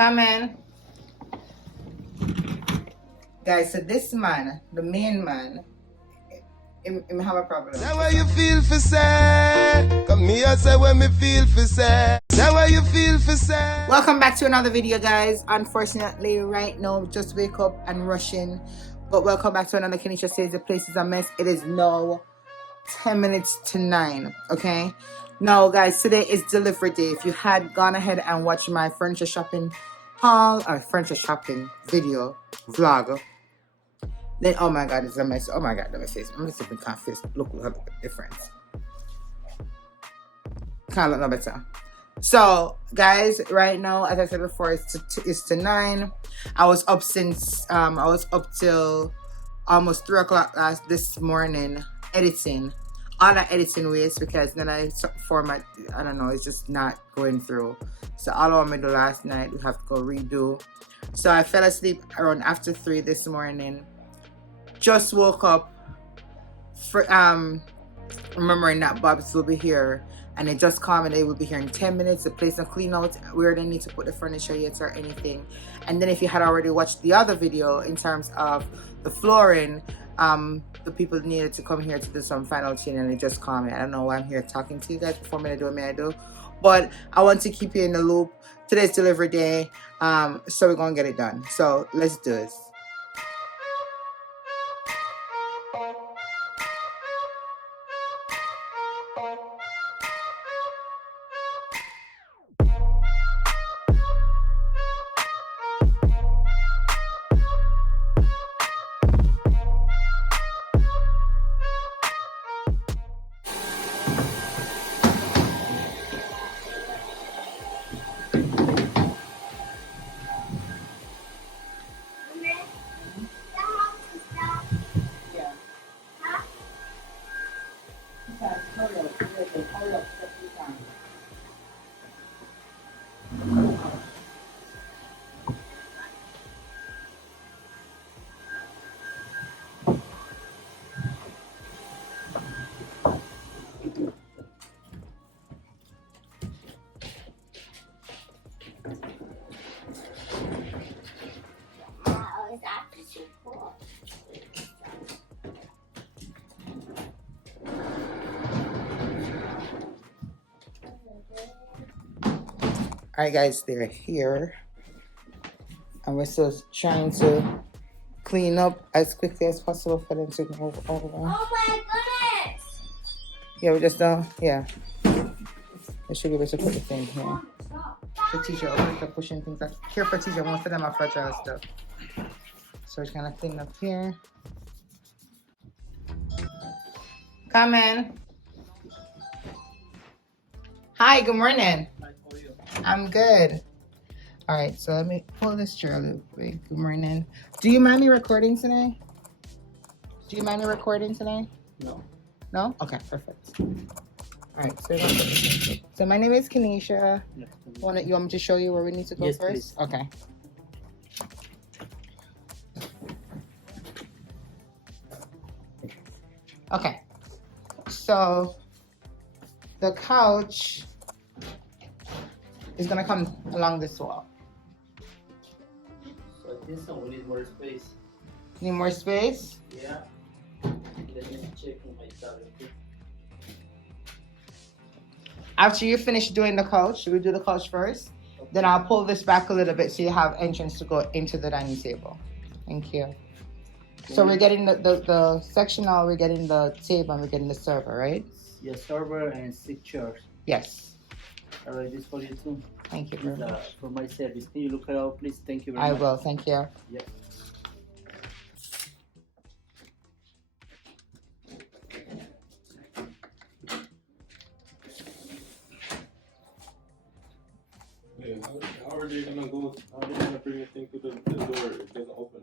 Come in. Guys, so this man, the main man, him have a problem. Say what you feel for say. Come here, say what me feel for say. Say what you feel for say. Welcome back to another video, guys. Unfortunately, right now, just wake up and rushing. But welcome back to another KeneishaSays. The place is a mess. It is now 10 minutes to 9, okay? Now, guys, today is delivery day. If you had gone ahead and watched my furniture shopping haul or furniture shopping video vlog, then oh my god, it's a mess. Oh my god, let me face. Let me see if we can't face. Look at the difference. Can't look no better. So, guys, right now, as I said before, it's to 9. I was up since I was up till almost 3 o'clock this morning editing. All that editing waste because then I format. I don't know. It's just not going through. So all I want me to do last night, we have to go redo. So I fell asleep around after 3 this morning. Just woke up for remembering that Bob's will be here, and they just called me they will be here in 10 minutes. The place will clean out where they need to put the furniture yet or anything. And then if you had already watched the other video in terms of the flooring, the people needed to come here to do some final cleaning, and they just called me. I don't know why I'm here talking to you guys before me to do what I do, but I want to keep you in the loop. Today's delivery day, so we're gonna get it done. So let's do this. Alright guys, they're here. And we're still trying to clean up as quickly as possible for them to go over. Oh my goodness! Yeah, we just don't, yeah. I should be able to put the thing here. The teacher always pushing things up. Here for teacher, most of them are fragile stuff. So we're just gonna clean up here. Come in. Hi, good morning. I'm good. All right, so let me pull this chair a little bit. Good morning. Do you mind me recording today? Do you mind me recording today? No. No? Okay, perfect. All right, so my name is Keneisha. Yes, You want me to show you where we need to go Yes, first? please. Okay. Okay. So the couch is gonna come along this wall. So I think so we need more space. Need more space? Yeah. Let me check on my tablet. After you finish doing the couch, should we do the couch first? Okay. Then I'll pull this back a little bit so you have entrance to go into the dining table. Thank you. So we're getting the sectional, we're getting the table, and we're getting the server, right? Yeah, server and 6 chairs. Yes. Alright, this for you too. Thank you very This, much. for my service. Can you look it out, please? Thank you very I much. will. Thank you. Yeah. Yeah, how are they gonna go? How are they gonna bring the thing to the door? It doesn't open.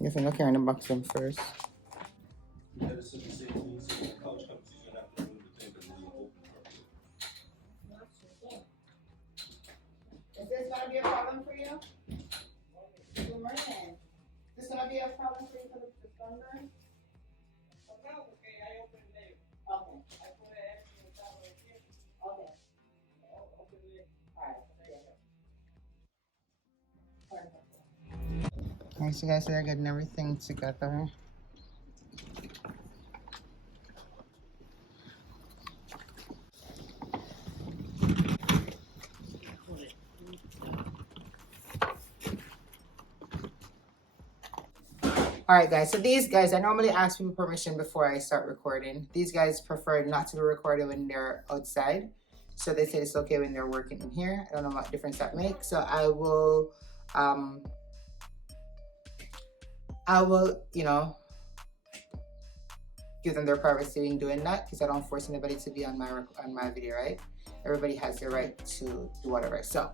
You can look here in the box room first. Yeah, this is the same thing. So the couch comes, you're gonna have to move the thing because it doesn't open properly. Is this gonna be a problem for you? Good morning. Is this gonna be a problem for you for the sunburn? Okay. Alright, so guys, they're getting everything together. Alright guys, so these guys, I normally ask people permission before I start recording. These guys prefer not to be recorded when they're outside. So they say it's okay when they're working in here. I don't know what difference that makes. So I will, you know, give them their privacy in doing that because I don't force anybody to be on my video, right? Everybody has the right to do whatever. So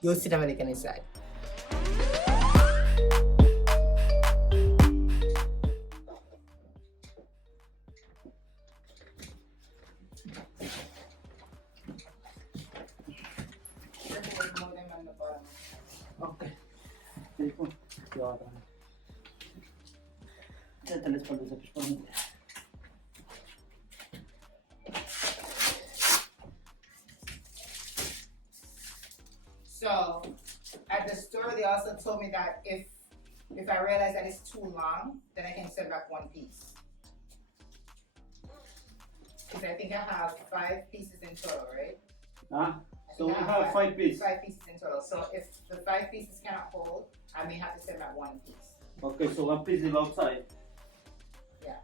you'll see them when they get inside. Okay. Telepon. Sentales para los apispados. So at the store, they also told me that if I realize that it's too long, then I can send back one piece. Because I think I have 5 pieces in total, right? So we have 5 pieces. 5 pieces in total. So if the 5 pieces cannot hold, I may have to send back one piece. Okay, so 1 piece is outside. Yeah.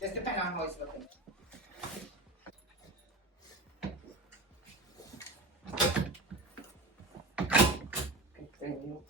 Just depending on how it's looking. Okay, thank you.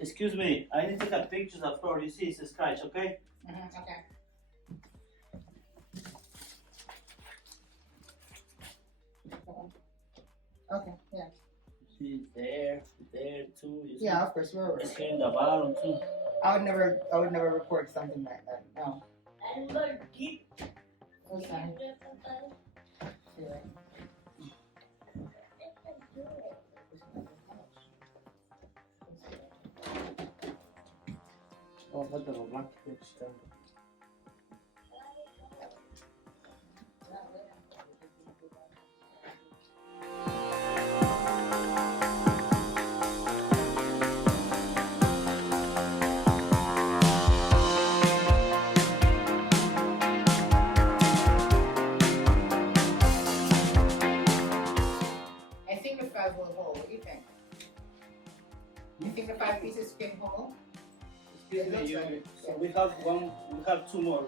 Excuse me, I need to take pictures of her. You see, it's a scratch, okay? Okay. Okay, yeah. She's there too. You see? Yeah, of course, we're It's here in the bottom too. I would never record something like that. No. What's that? Yeah. Oh, what the black fish? I think the 5 will hold. What do you think? You think the 5 pieces can hold? Excuse It me, looks you, like it. so we have 2 more.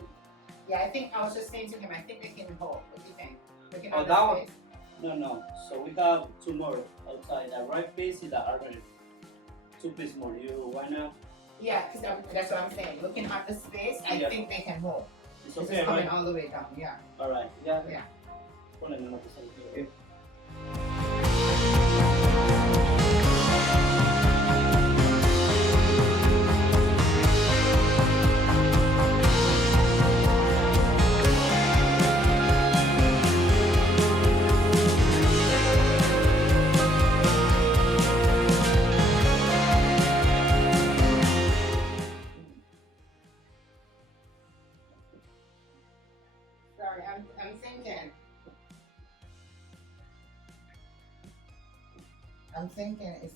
Yeah, I think I was just saying to him, I think they can hold. What do you think? Looking Oh, at that the one? space. No. So we have 2 more outside. The right piece is the other 2 pieces more. You wanna? Yeah, because that's what I'm saying. Looking at the space, I Yeah. think they can hold. It's This okay, is coming right? all the way down. Yeah. Alright. Yeah. Yeah. Ponle una cosa aquí, okay? Sorry, I'm thinking. I'm thinking it's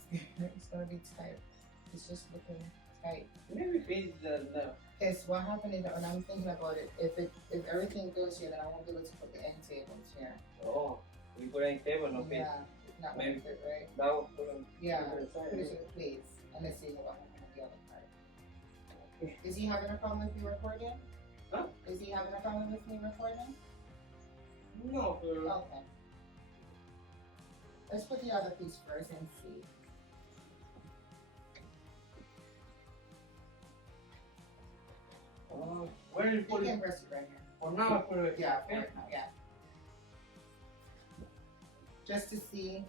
gonna be tight. It's just looking tight. Maybe face the Because what happened is that when I'm thinking about it, if everything goes here, then I won't be able to put the end tables here. Oh, we put in table, no face. Yeah, it's not gonna fit, right? That was put on. Yeah, to the side, put it right? to the place, and let's see what happens on the other part. Is he having a problem with you recording? Huh? Is he having a problem with me recording? No, pero... Okay. Let's put the other piece first and see. Where you You put can it? press it right here. For now, I put it. Yeah, for right now, yeah. Just to see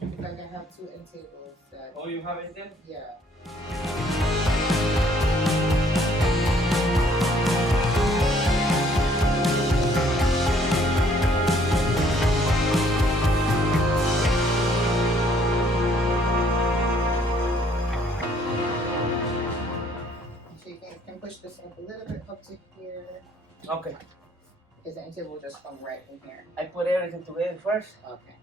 Like I have 2 end tables that. Oh, you have it then? Yeah. So you can push this up a little bit up to here. Okay. Because the end table will just come right in here. I put everything together first. Okay.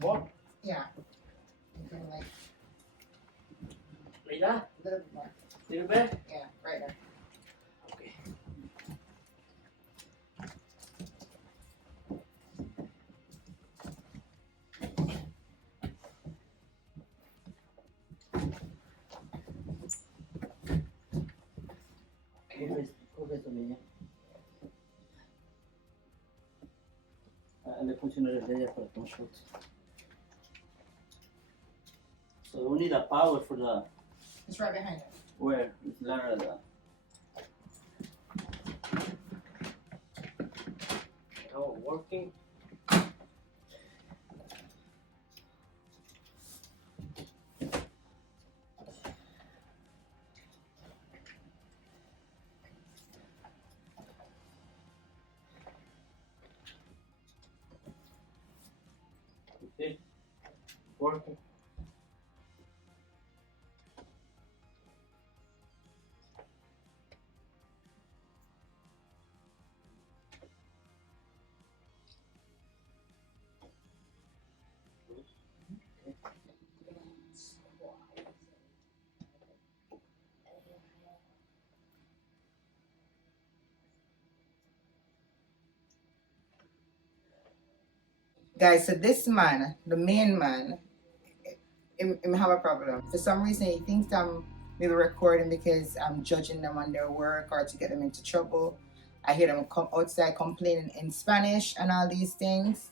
More? Yeah. You can like Like that? a little bit more. Little bit? Yeah, right there. Okay. Coge tu niña. Le funcionó el de ella para tomar shots. So we need a power for the It's right behind it. where it's Lara the oh working. Okay. Working. Guys, so this man, the main man, him have a problem. For some reason, he thinks I'm maybe recording because I'm judging them on their work or to get them into trouble. I hear them come outside complaining in Spanish and all these things.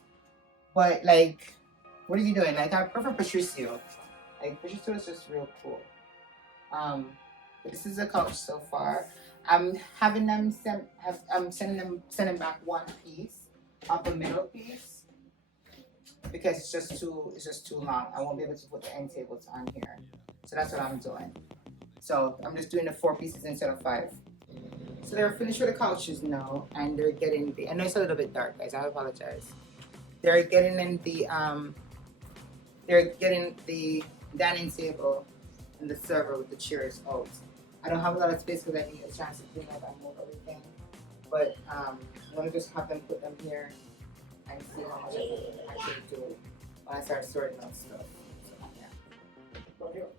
But like, what are you doing? Like, I prefer Patricio. Like, Patricio is just real cool. This is the couch so far. I'm having them sending back one piece of the middle piece. Because it's just too long. I won't be able to put the end tables on here. So that's what I'm doing. So I'm just doing the 4 pieces instead of 5. So they're finished with the couches now, and they're getting the, I know it's a little bit dark, guys, I apologize. They're getting in the dining table and the server with the chairs out. I don't have a lot of space because I need a chance to clean up and move everything. But I'm gonna just have them put them here and see how much I can do when I start sorting out stuff. So, yeah. I was built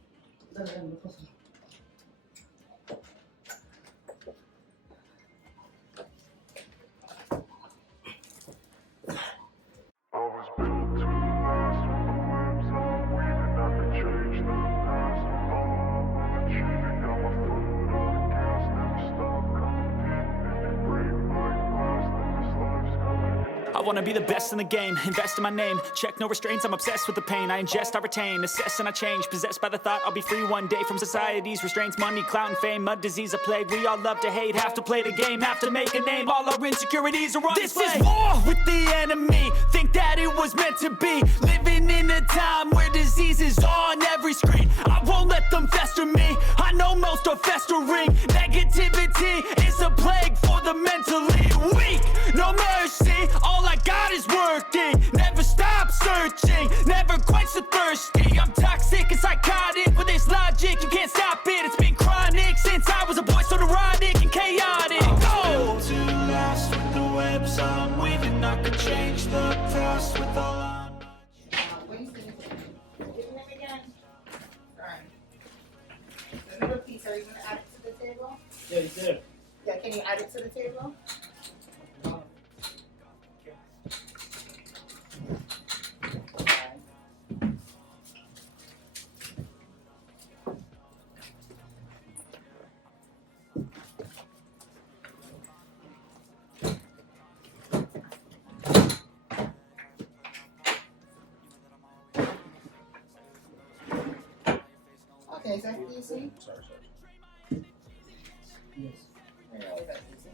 to last with the webs I'm weaving. I could change the past with all I will achieve. It got my foot on the gas, never stop competing. If you break my glass, then this life's gonna end. I wanna be the best in the game, invest in my name. Check no restraints, I'm obsessed with the pain. I ingest, I retain, assess and I change. Possessed by the thought I'll be free one day from society's restraints. Money, clout and fame, mud, disease, a plague. We all love to hate, have to play the game, have to make a name. All our insecurities are on display. This is war with the enemy, think that it was meant to be. Living in a time where disease is on every screen. I won't let them fester me, I know most are festering. Negativity is a plague for the mentally weak. No mercy, all I got is working. Never stop searching, never quench the thirsty. I'm toxic and psychotic, with this logic you can't stop it. It's been chronic since I was a boy, so neurotic and chaotic. Go! To last with the webs I'm weaving, I could change the past with all I'm. Winston, give him again. Alright. The middle piece, are you going to add it to the table? Yeah, it's there. Yeah, can you add it to the table? Okay, is that easy? Sorry. Yes. Yeah, is that easy?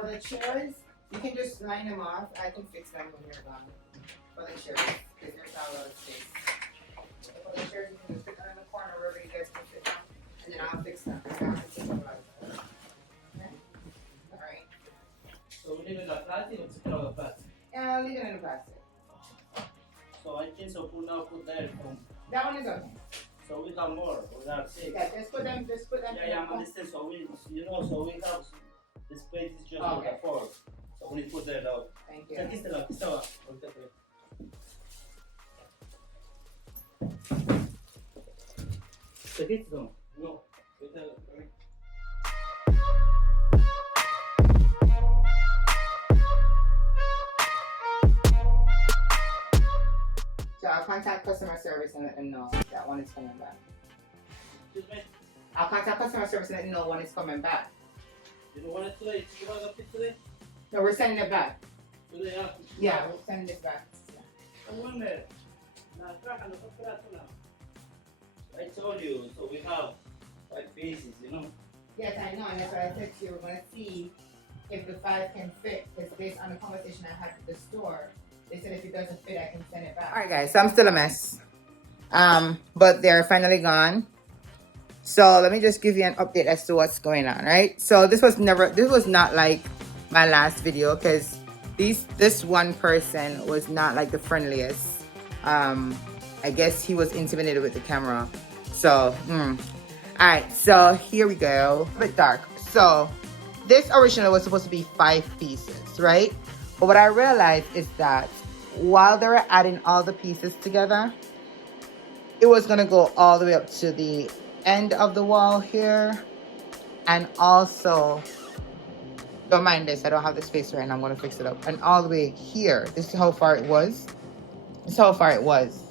for the chairs, you can just line them off. I can fix them when you're gone. For the chairs, because there's not a lot of space. For the chairs, you can just put them in the corner wherever you guys can sit down, and then I'll fix them. Okay? Alright. So we leave it like plastic or take out the plastic? Yeah, I'll leave it in the plastic. So I think so put there from. That one is okay. So we have more. We have 6. Yeah, just put them Yeah, I understand. So we, so we have the space is just Okay. like 4. So we need to put that out. Thank you. Aquí está, aquí estaba. Ahorita fue. Aquí está. No. Ahorita, So I'll contact customer service and let them know that one is coming back. Excuse me. I'll contact customer service and let them know one is coming back. You don't want it today? You want it today? No, we're sending it back. Today, yeah. Yeah, we're sending this back. Come there. I told you, so we have 5 pieces, you know. Yes, I know, and that's what I said to you. We're gonna see if the 5 can fit. Because based on the conversation I had with the store, they said if it doesn't fit, I can send it back. All right, guys. So I'm still a mess, but they're finally gone. So let me just give you an update as to what's going on. Right. So this was not like my last video because this one person was not like the friendliest. I guess he was intimidated with the camera. So, all right. So here we go. A bit dark. So this originally was supposed to be 5 pieces, right? But what I realized is that while they were adding all the pieces together, it was gonna go all the way up to the end of the wall here, and also, don't mind this, I don't have the space right now, I'm gonna fix it up, and all the way here. This is how far it was. This is how far it was.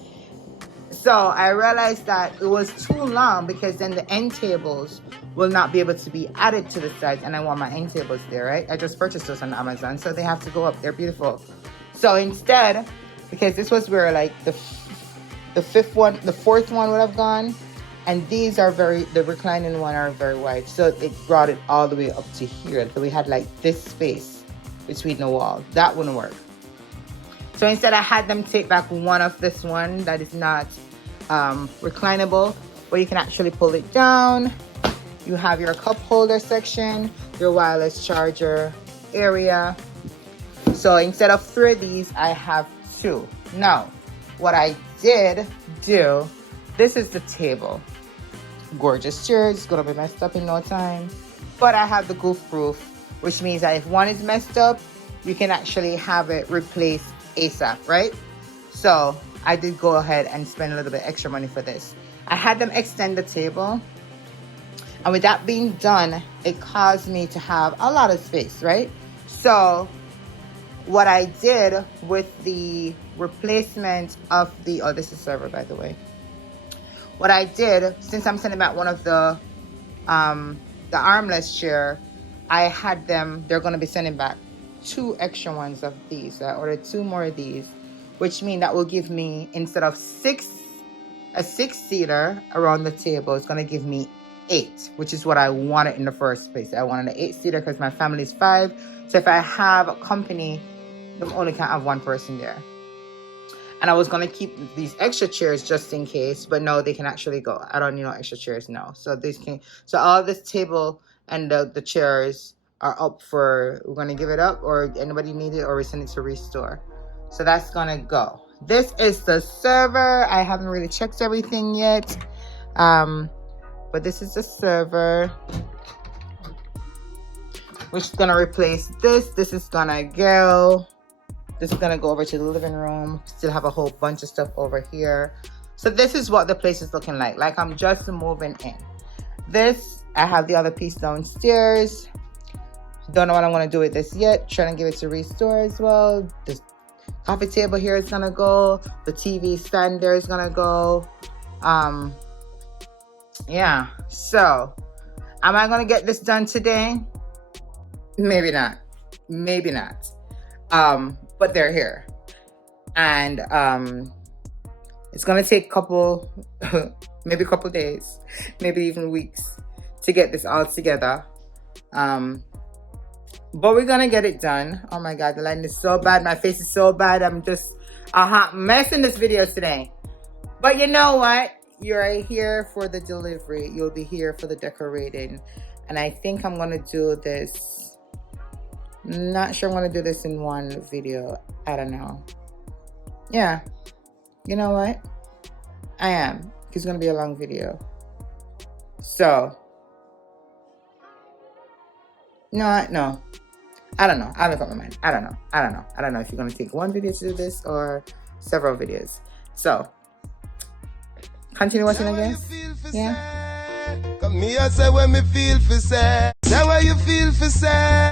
So I realized that it was too long because then the end tables will not be able to be added to the sides, and I want my end tables there, right? I just purchased those on Amazon, so they have to go up. They're beautiful. So instead, because this was where like the 4th one would have gone, and these are the reclining one are very wide, so it brought it all the way up to here. So we had like this space between the wall. That wouldn't work. So instead, I had them take back one of this one that is not reclinable, where you can actually pull it down. You have your cup holder section, your wireless charger area. So instead of 3 of these, I have 2. Now, what I did do, this is the table. Gorgeous chairs, gonna be messed up in no time. But I have the goof proof, which means that if one is messed up, you can actually have it replaced ASAP, right? So I did go ahead and spend a little bit extra money for this. I had them extend the table, and with that being done, it caused me to have a lot of space, right? So what I did with the replacement of the, oh, this is server, by the way. What I did, since I'm sending back one of the armless chair, I had them, they're going to be sending back 2 extra ones of these. I ordered 2 more of these, which means that will give me, instead of a 6-seater around the table, it's going to give me 8, which is what I wanted in the first place. I wanted an 8-seater because my family is 5. So if I have a company, I only can't have one person there. And I was going to keep these extra chairs just in case, but no, they can actually go. I don't need no extra chairs, no. So these can, so all this table and the chairs are up for, we're going to give it up, or anybody need it, or we send it to restore. So that's going to go. This is the server. I haven't really checked everything yet. But this is the server, which is going to replace this. This is going to go. This is going to go over to the living room. Still have a whole bunch of stuff over here. So this is what the place is looking like. Like I'm just moving in. This, I have the other piece downstairs. Don't know what I'm going to do with this yet. Trying to give it to restore as well. This coffee table here is going to go. The TV stand there is going to go. Yeah. So, am I going to get this done today? Maybe not. Maybe not. But they're here. And it's going to take maybe a couple days, maybe even weeks to get this all together. But we're gonna get it done. Oh my god, the lighting is so bad. My face is so bad. I'm just a hot mess in this video today. But you know what? You're here for the delivery. You'll be here for the decorating. And I think I'm gonna do this. Not sure I'm gonna do this in one video. I don't know. Yeah. You know what? I am. It's gonna be a long video. So. No. I don't know. I haven't got my mind. I don't know. I don't know if you're gonna take one video to do this or several videos. So. Continue watching, I guess. Yeah. Come here, say when me feel for say. Say what you feel for say.